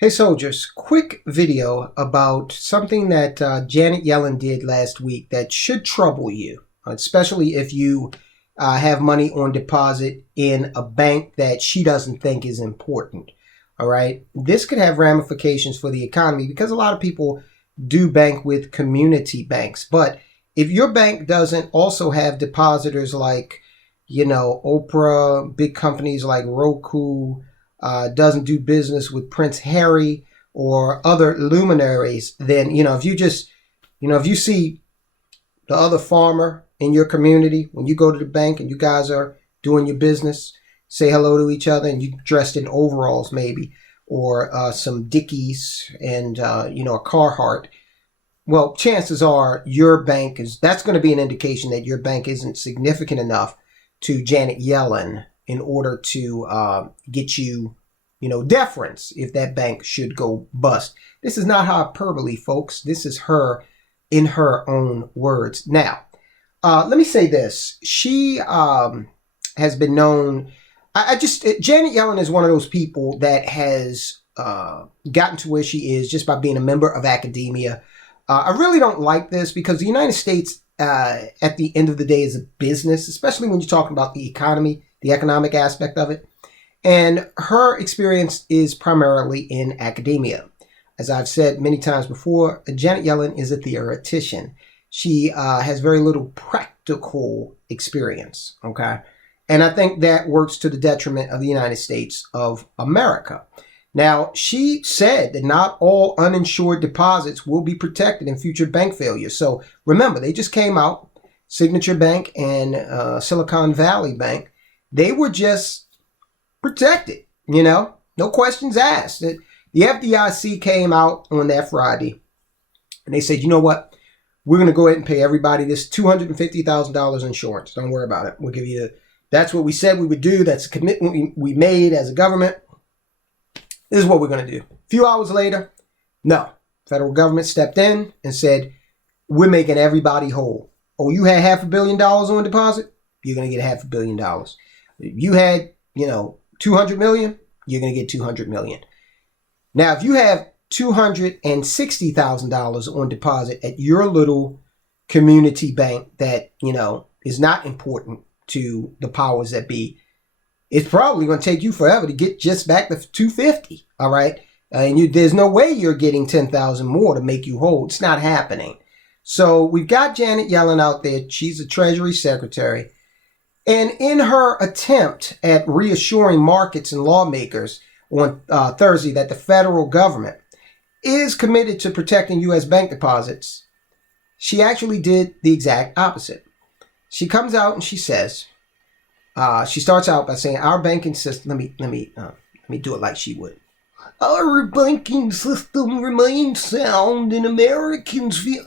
Hey soldiers, quick video about something that Janet Yellen did last week that should trouble you, especially if you have money on deposit in a bank that she doesn't think is important. All right. This could have ramifications for the economy because a lot of people do bank with community banks. But if your bank doesn't also have depositors like, Oprah, big companies like Roku, doesn't do business with Prince Harry or other luminaries, then, if you see the other farmer in your community, when you go to the bank and you guys are doing your business, say hello to each other and you dressed in overalls maybe, or some Dickies and, a Carhartt. Well, chances are that's going to be an indication that your bank isn't significant enough to Janet Yellen in order to get you, deference if that bank should go bust. This is not hyperbole, folks. This is her in her own words. Now, let me say this. She has been known. Janet Yellen is one of those people that has gotten to where she is just by being a member of academia. I really don't like this because the United States, at the end of the day, is a business, especially when you're talking about the economy, the economic aspect of it. And her experience is primarily in academia. As I've said many times before, Janet Yellen is a theoretician. She has very little practical experience, okay? And I think that works to the detriment of the United States of America. Now, she said that not all uninsured deposits will be protected in future bank failures. So remember, they just came out, Signature Bank and Silicon Valley Bank. They were just protected, no questions asked. The FDIC came out on that Friday and they said, you know what? We're going to go ahead and pay everybody this $250,000 insurance. Don't worry about it. We'll give you that's what we said we would do. That's a commitment we made as a government. This is what we're going to do. A few hours later, no. Federal government stepped in and said, we're making everybody whole. Oh, you had $500 million on deposit? You're going to get $500 million. You had, $200 million? You're going to get $200 million. Now, if you have $260,000 on deposit at your little community bank that, is not important to the powers that be, it's probably going to take you forever to get just back to 250. All right. And there's no way you're getting 10,000 more to make you whole. It's not happening. So we've got Janet Yellen out there. She's a Treasury Secretary. And in her attempt at reassuring markets and lawmakers on Thursday that the federal government is committed to protecting U.S. bank deposits, she actually did the exact opposite. She comes out and she says, she starts out by saying, our banking system, let me do it like she would. Our banking system remains sound and Americans feel...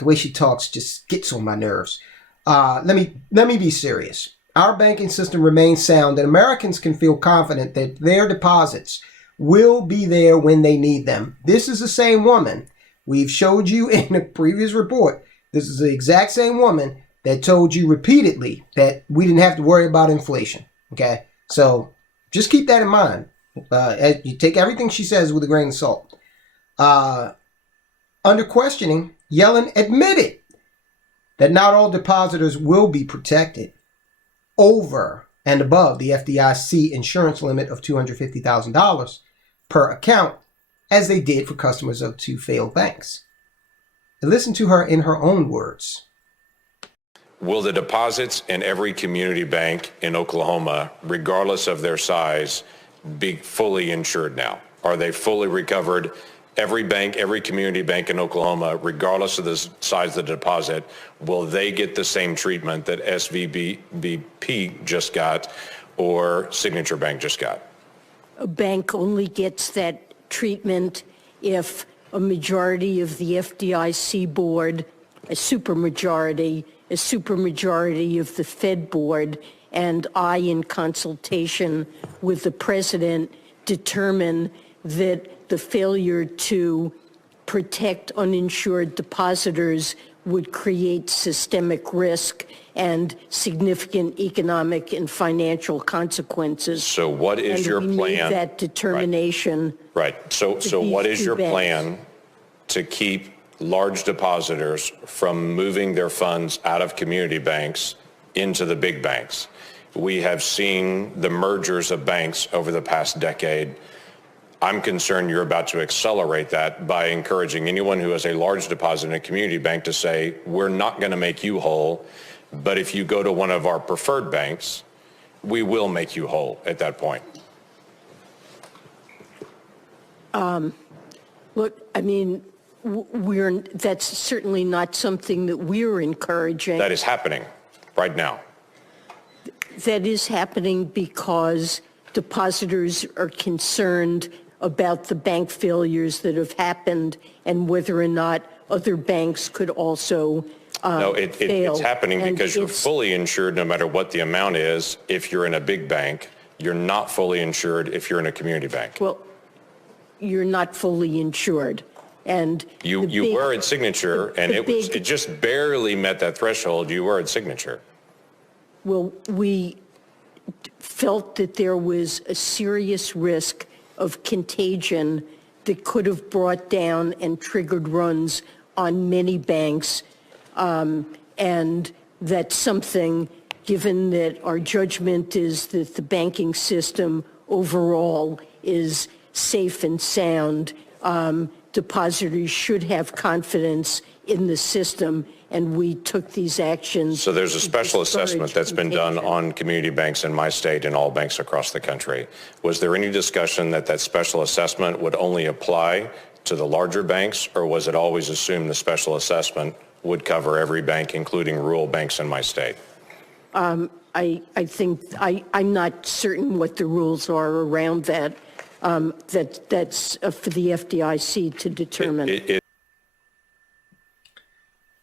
The way she talks just gets on my nerves. Let me be serious. Our banking system remains sound and Americans can feel confident that their deposits will be there when they need them. This is the same woman we've showed you in a previous report. This is the exact same woman that told you repeatedly that we didn't have to worry about inflation. Okay, so just keep that in mind. You take everything she says with a grain of salt. Under questioning, Yellen admitted that not all depositors will be protected over and above the FDIC insurance limit of $250,000 per account, as they did for customers of two failed banks. Listen to her in her own words. Will the deposits in every community bank in Oklahoma, regardless of their size, be fully insured now? Are they fully recovered? Every bank, every community bank in Oklahoma, regardless of the size of the deposit, will they get the same treatment that SVBP just got or Signature Bank just got? A bank only gets that treatment if a majority of the FDIC board, a supermajority of the Fed board, and I, in consultation with the president, determine that the failure to protect uninsured depositors would create systemic risk and significant economic and financial consequences. So what is your we plan? made that determination. Right. So what is your plan to keep large depositors from moving their funds out of community banks into the big banks? We have seen the mergers of banks over the past decade. I'm concerned you're about to accelerate that by encouraging anyone who has a large deposit in a community bank to say, we're not going to make you whole, but if you go to one of our preferred banks, we will make you whole at that point. Look, I mean, that's certainly not something that we're encouraging. That is happening right now. That is happening because depositors are concerned about the bank failures that have happened and whether or not other banks could also No, fail. it's happening And because you're it's- fully insured no matter what the amount is. If you're in a big bank, you're not fully insured if you're in a community bank. Well, you're not fully insured. And You were at Signature, and it just barely met that threshold. You were at Signature. Well, we felt that there was a serious risk of contagion that could have brought down and triggered runs on many banks. And that's something, given that our judgment is that the banking system overall is safe and sound, depositors should have confidence in the system, and we took these actions. So there's a special to discourage assessment that's been done contagion. on community banks in my state and all banks across the country. Was there any discussion that that special assessment would only apply to the larger banks, or was it always assumed the special assessment would cover every bank, including rural banks in my state? I think, I'm not certain what the rules are around that. That's for the FDIC to determine.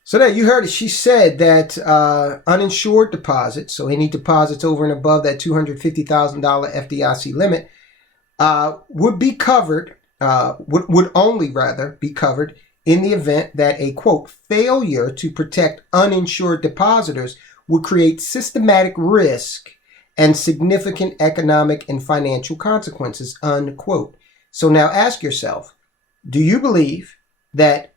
So there, you heard it. She said that uninsured deposits, so any deposits over and above that $250,000 FDIC limit, would be covered, would only rather be covered in the event that a, quote, failure to protect uninsured depositors would create systematic risk and significant economic and financial consequences, unquote. So now ask yourself, do you believe that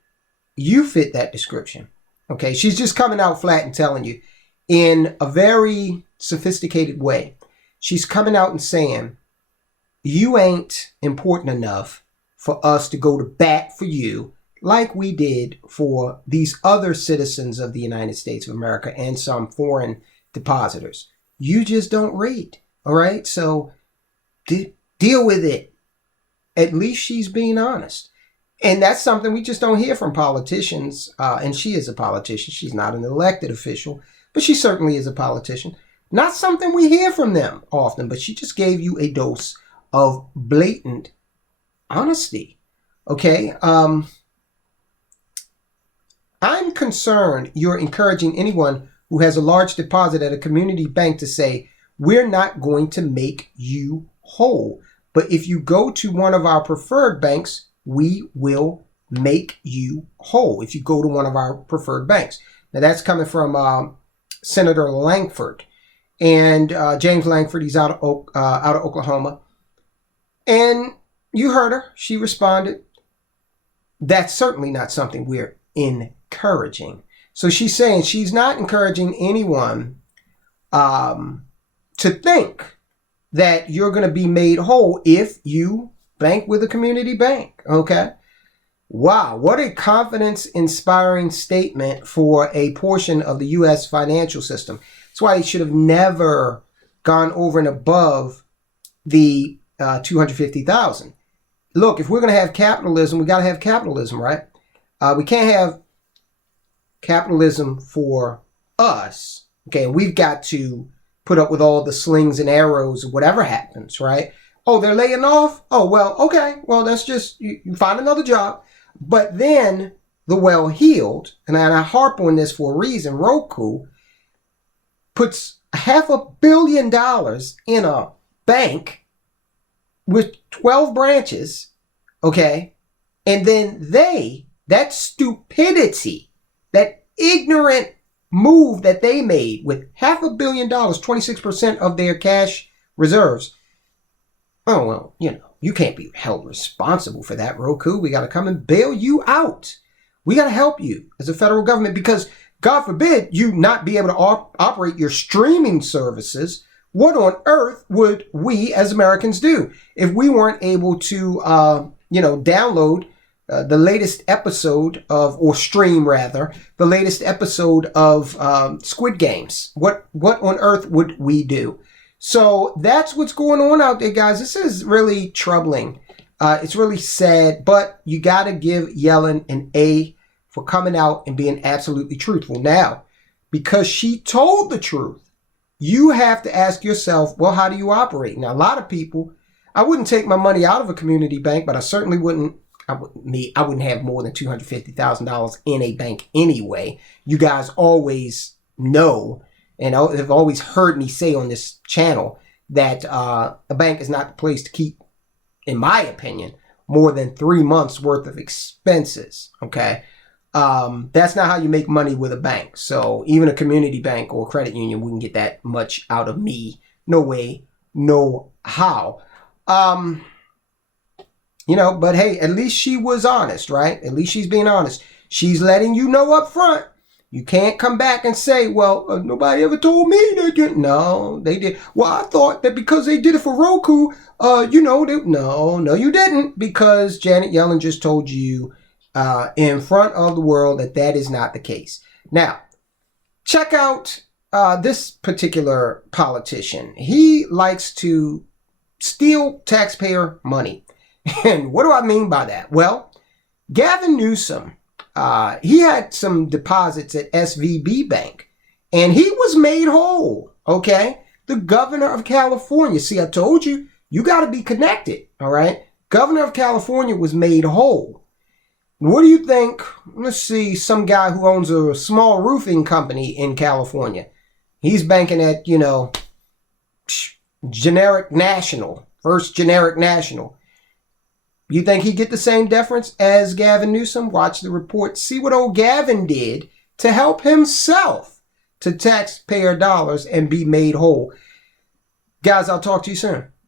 you fit that description? Okay, she's just coming out flat and telling you in a very sophisticated way. She's coming out and saying, you ain't important enough for us to go to bat for you like we did for these other citizens of the United States of America and some foreign depositors. You just don't rate, all right? So deal with it. At least she's being honest. And that's something we just don't hear from politicians. And she is a politician. She's not an elected official, but she certainly is a politician. Not something we hear from them often, but she just gave you a dose of blatant honesty. Okay? I'm concerned you're encouraging anyone who has a large deposit at a community bank to say, we're not going to make you whole. But if you go to one of our preferred banks, we will make you whole if you go to one of our preferred banks. Now, that's coming from Senator Lankford. And James Lankford, he's out of Oklahoma. And you heard her. She responded, that's certainly not something we're encouraging. So she's saying she's not encouraging anyone to think that you're going to be made whole if you bank with a community bank. Okay. Wow. What a confidence-inspiring statement for a portion of the U.S. financial system. That's why it should have never gone over and above the $250,000. Look, if we're going to have capitalism, we got to have capitalism, right? We can't have capitalism for us. Okay. We've got to put up with all the slings and arrows or whatever happens, right? Oh, they're laying off? Oh, well, okay. Well, that's just, you find another job. But then the well-heeled, and I harp on this for a reason, Roku puts $500 million in a bank with 12 branches, okay? And then that stupidity, that ignorant move that they made with $500 million, 26% of their cash reserves. Oh, well, you can't be held responsible for that, Roku. We got to come and bail you out. We got to help you as a federal government because, God forbid, you not be able to operate your streaming services. What on earth would we as Americans do if we weren't able to, download the latest episode or stream rather, the latest episode of Squid Games? What on earth would we do? So that's what's going on out there, guys. This is really troubling. It's really sad, but you got to give Yellen an A for coming out and being absolutely truthful. Now, because she told the truth, you have to ask yourself, well, how do you operate? Now, a lot of people, I wouldn't take my money out of a community bank, but I certainly wouldn't. I wouldn't have more than $250,000 in a bank anyway. You guys always know and have always heard me say on this channel that a bank is not the place to keep, in my opinion, more than 3 months worth of expenses. Okay. That's not how you make money with a bank. So even a community bank or credit union wouldn't get that much out of me. No way, no how. But hey, at least she was honest, right? At least she's being honest. She's letting you know up front. You can't come back and say, well, nobody ever told me that. No, they did. Well, I thought that because they did it for Roku, no, you didn't, because Janet Yellen just told you in front of the world that is not the case. Now, check out this particular politician. He likes to steal taxpayer money. And what do I mean by that? Well, Gavin Newsom, he had some deposits at SVB Bank, and he was made whole, okay? The governor of California. See, I told you, you got to be connected, all right? Governor of California was made whole. What do you think? Let's see, some guy who owns a small roofing company in California. He's banking at, Generic National, First Generic National. You think he'd get the same deference as Gavin Newsom? Watch the report. See what old Gavin did to help himself to taxpayer dollars and be made whole. Guys, I'll talk to you soon.